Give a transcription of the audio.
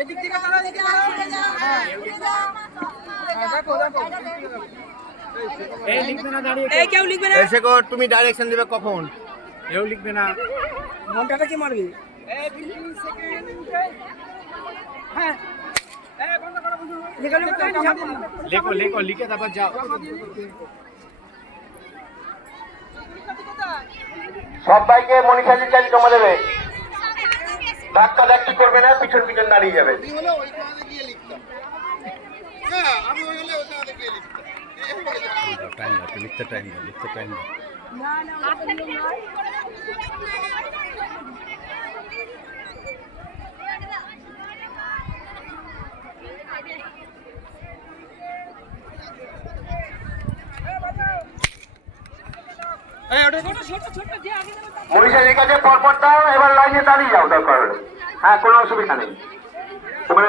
এদিক থেকে এদিক। হ্যাঁ। হ্যাঁ। এই লিখবে না দাঁড়িয়ে এই কেউ লিখবে না? এসে কর তুমি ডাইরেকশন দেবে কখন? কেউ লিখবে না। ঘন্টাটা কি মারবি? হ্যাঁ। লিখে লিখে লেখো। লেখো লিখে তারপর যাও। সবাইকে মনীষাজির কাছে জমা দেবে। ধাক্কা ধাক্কি করবে না পিছন পিছন দাঁড়িয়ে যাবে। টাইম লাগবে লিখতে টাইম লিখতে টাইম মনীষাজির কাছে পরপর দাও এবার লাইনে দাঁড়িয়ে যাও দরকার হ্যাঁ কোনো অসুবিধা নেই। তোমরা